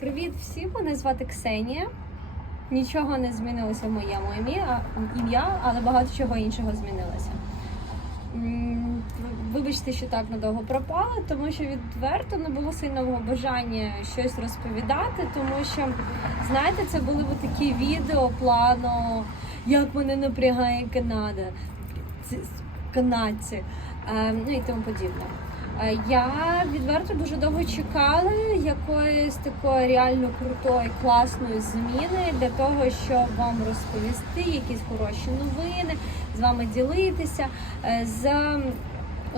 Привіт всім! Мене звати Ксенія. Нічого не змінилося в моєму ім'я, але багато чого іншого змінилося. Вибачте, що так надовго пропала, тому що відверто не було сильного бажання щось розповідати, тому що, знаєте, це були от такі відео плану, як мене напрягає Канада, канадці, е, ну і тому подібне. Е, Я відверто дуже довго чекала якоїсь такої реально крутої, класної зміни для того, щоб вам розповісти якісь хороші новини, з вами ділитися. Е, За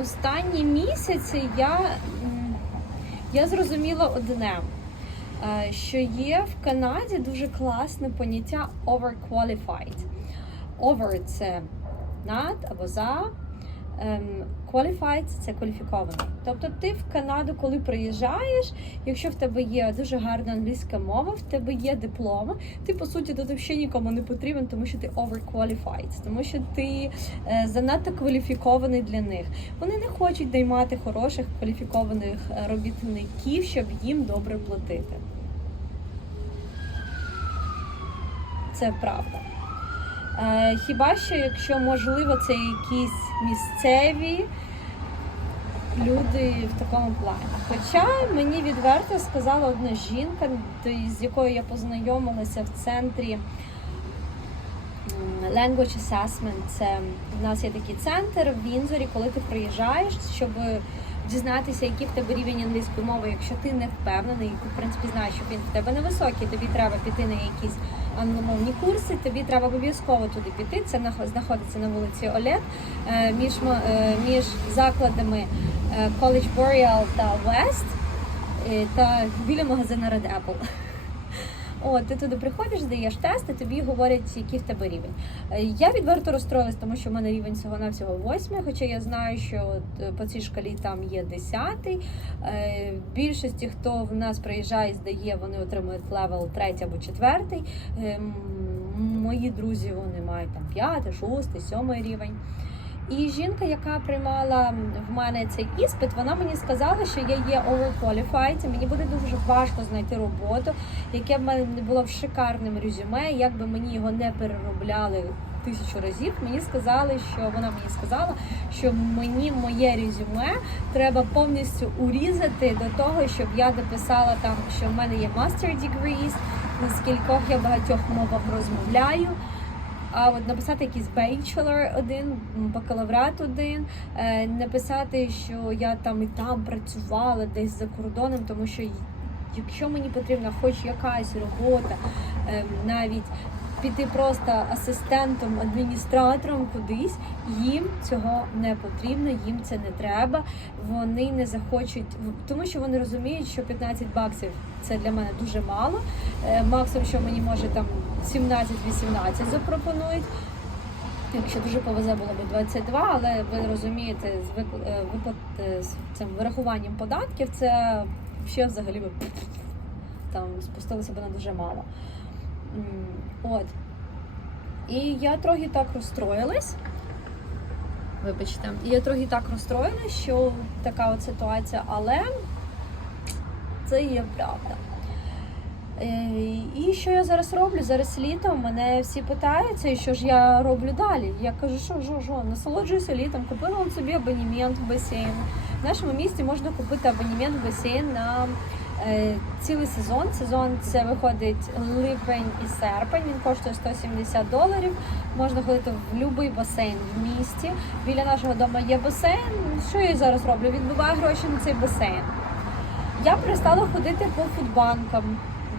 останні місяці я, я зрозуміла одне. е, Що є в Канаді дуже класне поняття overqualified. Over це над або за, qualified – це кваліфікований. Тобто ти в Канаду, коли приїжджаєш, якщо в тебе є дуже гарна англійська мова, в тебе є диплома, ти по суті тут взагалі нікому не потрібен, тому що ти overqualified, тому що ти е, занадто кваліфікований для них. Вони не хочуть наймати хороших кваліфікованих робітників, щоб їм добре платити. Це правда. Е, Хіба що, якщо можливо, це якісь місцеві люди в такому плані. Хоча мені відверто сказала одна жінка, з якою я познайомилася в центрі Language Assessment. Це в нас є такий центр в Вінзорі, коли ти приїжджаєш, щоб дізнатися, який в тебе рівень англійської мови, якщо ти не впевнений, і ти в принципі знаєш, що він в тебе невисокий, тобі треба піти на якісь англомовні курси, тобі треба обов'язково туди піти. Це нах- знаходиться на вулиці Олет е, між, е, між закладами е, College Boreal та West та біля магазину Red Apple. От, ти туди приходиш, здаєш тести, тобі говорять, який в тебе рівень. Е, Я відверто розстроїлась, тому що в мене рівень всього на всього восьмий, хоча я знаю, що е, по цій шкалі там є десятий. Е, Більшості, хто в нас приїжджає і здає, вони отримують левел третій або четвертий. Мої друзі вони мають там п'ятий, шостий, сьомий рівень. І жінка, яка приймала в мене цей іспит, вона мені сказала, що я є overqualified, мені буде дуже важко знайти роботу, яке в мене було в шикарним резюме, як би мені його не переробляли тисячу разів. Мені сказали, що вона мені сказала, що мені моє резюме треба повністю урізати до того, щоб я дописала там, що в мене є master degrees, на скількох я багатьох мовах розмовляю. А от написати якийсь bachelor один, бакалаврат один, е, написати, що я там і там працювала десь за кордоном, тому що якщо мені потрібна хоч якась робота, е, навіть піти просто асистентом, адміністратором кудись, їм цього не потрібно, їм це не треба. Вони не захочуть, тому що вони розуміють, що 15 баксів це для мене дуже мало. Е, Максимум, що мені може там 17-18 запропонують. Якщо дуже повезе, було б 22, але ви розумієте, з е, виплат е, з цим вирахуванням податків це ще взагалі би там спустилося б на дуже мало. От. І я трохи так розстроїлась. Вибачте, і я трохи так розстроїлась, що така от ситуація, але це є правда. Е, І що я зараз роблю? Зараз літом мене всі питаються, і що ж я роблю далі. Я кажу, що що, що, насолоджуюся літом, купила собі абонемент в басейн. В нашому місті можна купити абонемент в басейн на цілий сезон. Сезон це виходить липень і серпень. Він коштує 170 доларів. Можна ходити в будь-який басейн в місті. Біля нашого дому є басейн. Що я зараз роблю? Відбиваю гроші на цей басейн. Я перестала ходити по фудбанкам.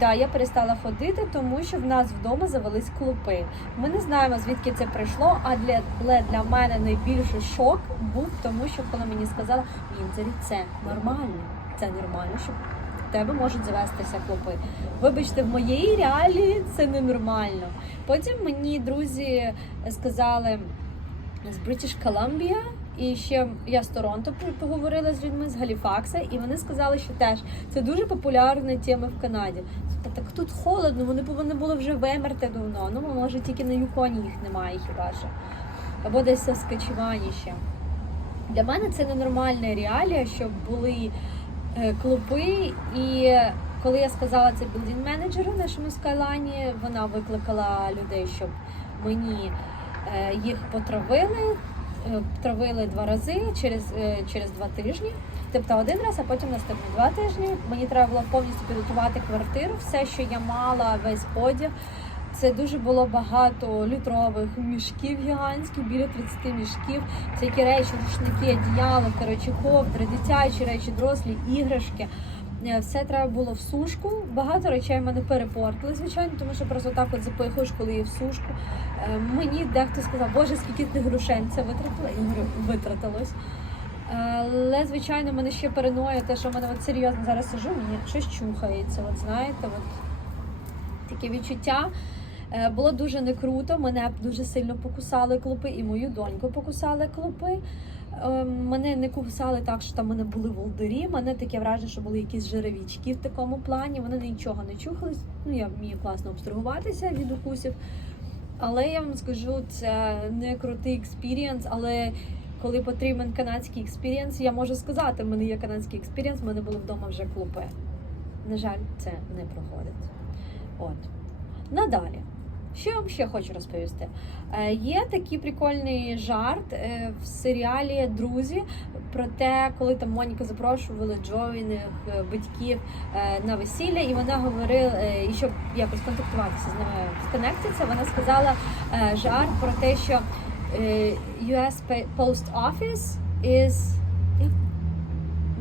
Да, я перестала ходити, тому що в нас вдома завелись клопи. Ми не знаємо звідки це прийшло. А для, але для мене найбільший шок був тому, що коли мені сказали, Вінзері, це нормально. Це нормально, що в тебе можуть завестися клопи. Вибачте, в моєї реалії це ненормально. Потім мені друзі сказали з British Columbia, і ще я з Торонто поговорила з людьми з Галіфакса, і вони сказали, що теж це дуже популярна тема в Канаді. Та так тут холодно, вони повинні були вже вимерти давно. Ну, може, тільки на Юконі їх немає хіба що. Або десь в Саскачевані ще. Для мене це ненормальна реалія, щоб були е, клопи і коли я сказала це білдінг менеджеру нашому скайлайні, вона викликала людей, щоб мені е, їх потравили. Е, Травили два рази через, через два тижні. Тобто один раз, а потім наступні два тижні. Мені треба було повністю підготувати квартиру, все, що я мала, весь одяг. Це дуже було багато літрових мішків гігантських, біля 30 мішків. Всякі речі, рушники, одіяла, коротше, ковдри, дитячі речі, дорослі, іграшки. Е, Все треба було в сушку. Багато речей мене перепортили, звичайно, тому що просто так от запихуєш, коли є в сушку. Е, Мені дехто сказав, боже, скільки ти грошей це витратила, і витратилось. Але, звичайно, мене ще параноя, те, що в мене от серйозно зараз сижу, мені щось чухається. От знаєте, от таке відчуття. Е, Було дуже не круто. Мене дуже сильно покусали клопи, і мою доньку покусали клопи. Е, Мене не кусали так, що там мене були волдирі. Мене таке враження, що були якісь жировічки в такому плані. Вони нічого не чухались. Ну я вмію класно обстрагуватися від укусів. Але я вам скажу, це не крутий експірієнс, але коли потрібен канадський експірієнс, я можу сказати, в мене є канадський експірієнс, в мене були вдома вже клопи. На жаль, це не проходить. От. Надалі. Що я вам ще хочу розповісти? Е, є такий прикольний жарт е, в серіалі Друзі про те, коли там Моніка запрошувала Джойних е, батьків на весілля, і вона говорила, і щоб якось контактуватися з ними, сконектитися, вона сказала жарт про те, що US Post Office is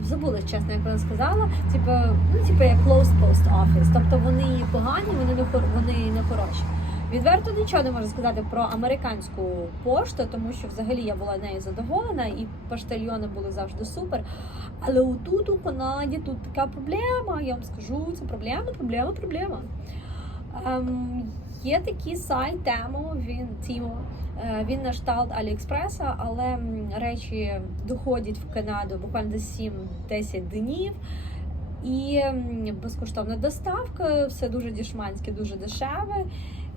забула чесно, як вона сказала. Типу, ну типу як closed post office. Тобто вони погані, вони не вони не хороші. Відверто нічого не можу сказати про американську пошту, тому що взагалі я була нею задоволена, і поштальйони були завжди супер. Але отут у Канаді тут така проблема. Я вам скажу, це проблема, проблема, проблема. Ем, є такий сайт Темо, він Тімо. Е, Він на кшталт Аліекспреса, але речі доходять в Канаду буквально 7-10 днів. І безкоштовна доставка, все дуже дішманське, дуже дешеве.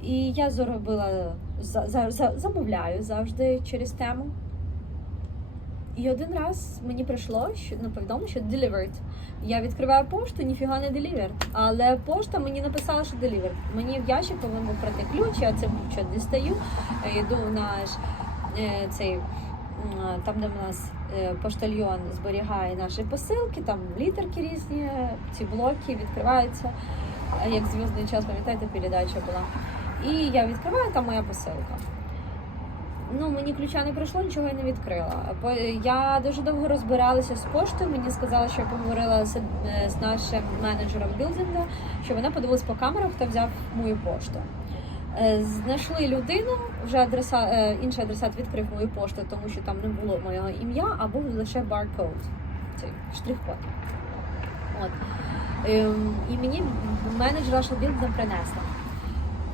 І я заробила за, за, за, замовляю завжди через тему. І один раз мені прийшло, що ну, повідомлення, що delivered. Я відкриваю пошту, ніфіга не delivered. Але пошта мені написала, що delivered. Мені в ящик повинен був пройти ключ, я цим ключом дістаю, е, йду в наш е, цей. Там, де в нас е, поштальйон зберігає наші посилки, там літерки різні, ці блоки відкриваються. Як зв'язний час, пам'ятаєте, передача була. І я відкриваю, там моя посилка. Ну, мені ключа не прийшло, нічого я не відкрила. Я дуже довго розбиралася з поштою. Мені сказали, що я поговорила з, е, з нашим менеджером білдинга, що вона подивилась по камерах, хто взяв мою пошту. Е, Знайшли людину, вже адреса, е, інший адресат відкрив мою пошту, тому що там не було моєго ім'я, а був лише баркод, цей штрих-код. От. Ем, І мені менеджер нашого білдинга принесла.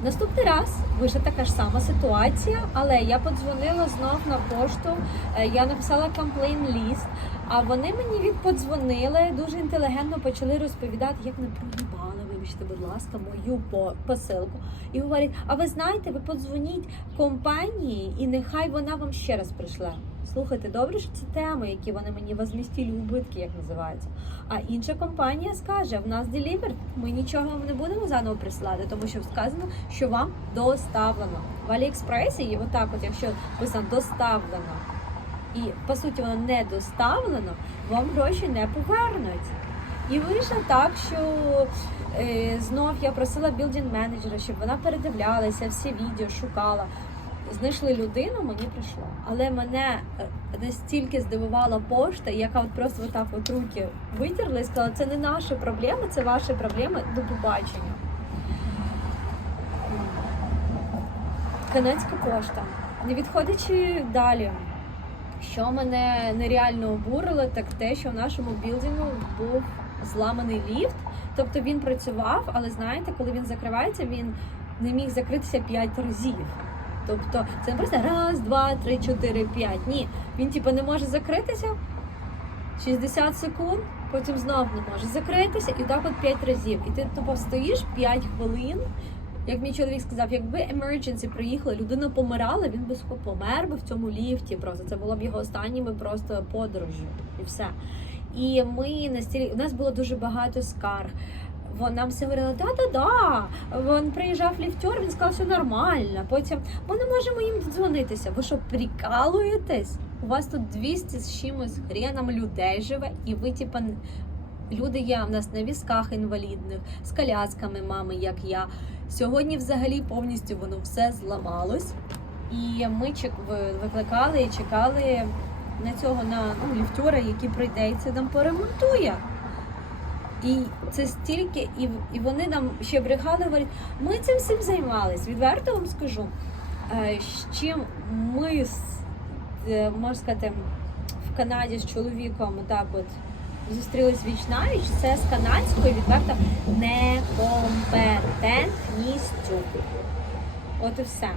Наступний раз вийшла така ж сама ситуація, але я подзвонила знов на пошту, е, я написала комплейн ліст, а вони мені відподзвонили, дуже інтелігентно почали розповідати, як не проїбали, вибачте, будь ласка, мою посилку. І говорять: а ви знаєте, ви подзвоніть компанії, і нехай вона вам ще раз прийшла. Слухайте, добре, що це теми, які вони мені возмістили убитки, як називається. А інша компанія скаже: в нас delivered, ми нічого не будемо заново присилати, тому що сказано, що вам доставлено. В Аліекспресі, і отак, от, якщо писано доставлено, і по суті воно не доставлено, вам гроші не повернуть. І вийшло так, що е, знов я просила білдінг менеджера, щоб вона передивлялася всі відео, шукала. Знайшли людину, мені прийшло. Але мене е, настільки здивувала пошта, яка от просто отак от руки витерла і сказала, це не наша проблема, це ваша проблема, до побачення. Канадська пошта. Не відходячи далі, що мене нереально обурило, так те, що в нашому білдингу був зламаний ліфт. Тобто він працював, але знаєте, коли він закривається, він не міг закритися 5 разів. Тобто це не просто раз, два, три, чотири, п'ять. Ні. Він типу не може закритися 60 секунд, потім знов не може закритися, і так от 5 разів. І ти тупо стоїш 5 хвилин. Як мій чоловік сказав, якби emergency приїхала, людина помирала, він би схо- помер би в цьому ліфті. Просто це було б його останніми просто подорожю і все. І ми настільки у нас було дуже багато скарг. Вон нам все говорила, да-да-да. Він приїжджав ліфтер, він сказав, що нормально. Потім ми не можемо їм дзвонитися. Ви що, прикалуєтесь? У вас тут 200 з чимось хреном людей живе, і ви, типа, люди є в нас на візках інвалідних, з колясками мами, як я. Сьогодні взагалі повністю воно все зламалось. І ми викликали і чекали на цього на ну, ліфтера, який прийде і це нам поремонтує. І це стільки, і, і вони нам ще брехали, говорять, ми цим всім займались. Відверто вам скажу, е, з чим ми е, можна сказати, в Канаді з чоловіком так от зустрілись віч навіч, це з канадською відверто некомпетентністю. От і все.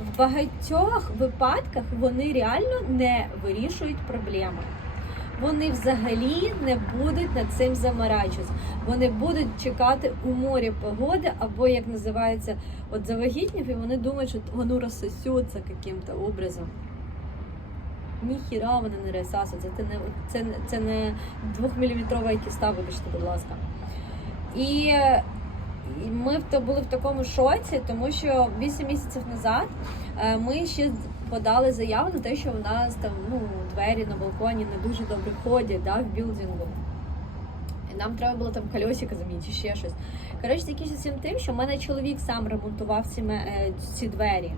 В багатьох випадках вони реально не вирішують проблеми. Вони взагалі не будуть над цим заморачуватися. Вони будуть чекати у морі погоди, або як називається, от завагітнів, і вони думають, що воно розсосеться яким-то образом. Ніхіра вони не розсасуються. Це не це, це не двохміліметрова кіста, вибачте, будь ласка. І, ми то були в такому шоці, тому що 8 місяців назад е, ми ще подали заяву на те, що в нас там ну, двері на балконі не дуже добре ходять да, в білдингу. І нам треба було там кольосика замінити, ще щось. Коротше, закінчився всім тим, що в мене чоловік сам ремонтував ці, е, ці двері.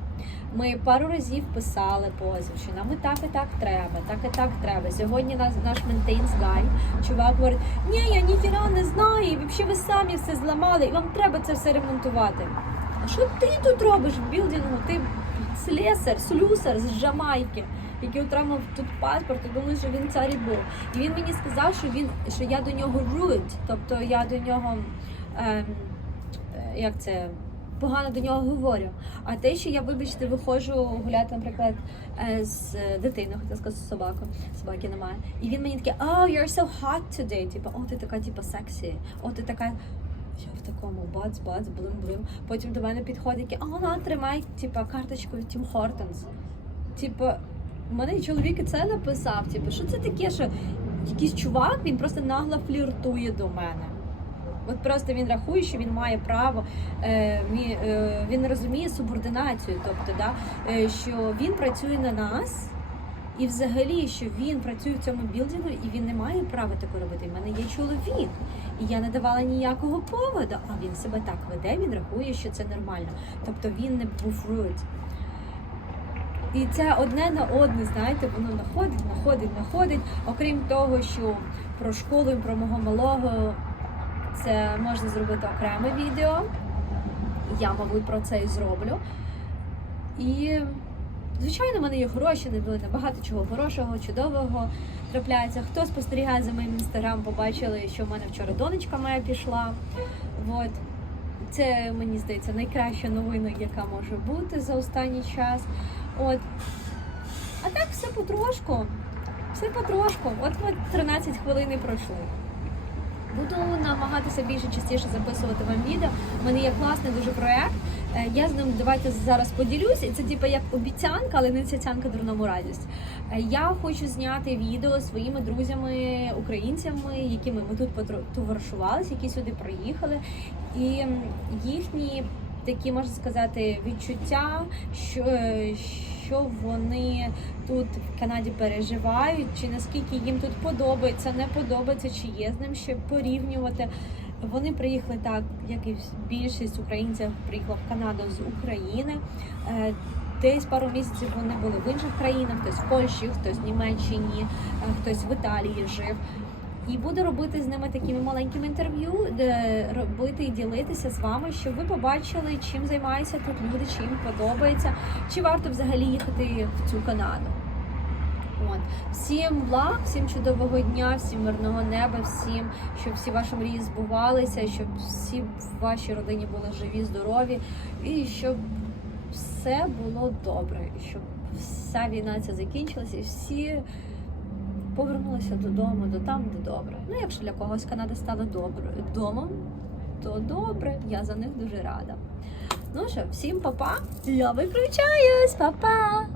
Ми пару разів писали позив, що нам і так, і так треба, так і так треба. Сьогодні нас наш ментейнс гай, чувак говорить, ні, я ніхіра не знаю, і взагалі ви самі все зламали, і вам треба це все ремонтувати. А що ти тут робиш в білдингу? Ти слесар, слюсар з Жамайки, який отримав тут паспорт, і думаю, що він цар і був. І він мені сказав, що він що я до нього rude, тобто я до нього ем, е, як це. Погано до нього говорю. А те, що я, вибачте, виходжу гуляти, наприклад, е, з дитиною, хотіла сказати з собакою, собаки немає. І він мені такий, oh, you're so hot today. Типа, о, ти така, типа, сексі, о, ти така. Я в такому бац, бац, блим, блим. Потім до мене підходить, а, на, тримай, типа, карточку від Тім Хортонс. Типа, в мене чоловік і це написав. Типу, що це таке, що якийсь чувак, він просто нагло фліртує до мене. От просто він рахує, що він має право, е, е, він розуміє субординацію, тобто, да, е, що він працює на нас, і взагалі, що він працює в цьому білдингу, і він не має права таке робити. У мене є чоловік, і я не давала ніякого поводу, а він себе так веде, він рахує, що це нормально. Тобто він не був rude. І це одне на одне, знаєте, воно находить, находить, находить. Окрім того, що про школу і про мого малого це можна зробити окреме відео. Я, мабуть, про це і зроблю. І, звичайно, в мене є хороші новини, багато чого хорошого, чудового трапляється. Хто спостерігає за моїм інстаграм, побачили, що в мене вчора донечка моя пішла. От. Це, мені здається, найкраща новина, яка може бути за останній час. От. А так все потрошку. Все потрошку. От ми 13 хвилин і пройшли. Буду намагатися більше частіше записувати вам відео. У мене є класний дуже проект. Е, Я з ним давайте зараз поділюсь. І це типу як обіцянка, але не обіцянка дурному радість. Е, Я хочу зняти відео своїми друзями, українцями, якими ми тут потро- товаришувалися, які сюди приїхали, і їхні такі можна сказати відчуття, що, е, що вони тут в Канаді переживають, чи наскільки їм тут подобається, не подобається, чи є з ним ще порівнювати. Вони приїхали так, як і більшість українців приїхала в Канаду з України. Е, Десь пару місяців вони були в інших країнах, хтось в Польщі, хтось в Німеччині, е, хтось в Італії жив. І буду робити з ними такими маленькими інтерв'ю, де робити і ділитися з вами, щоб ви побачили, чим займаються тут люди, чи їм подобається, чи варто взагалі їхати в цю Канаду. От всім благ, всім чудового дня, всім мирного неба, всім, щоб всі ваші мрії збувалися, щоб всі в вашій родині були живі, здорові, і щоб все було добре, щоб вся війна ця закінчилася, і всі повернулися додому, до там, де добре. Ну, якщо для когось Канада стала добре домом, то добре, я за них дуже рада. Ну що, всім па-па, я виключаюсь, па-па!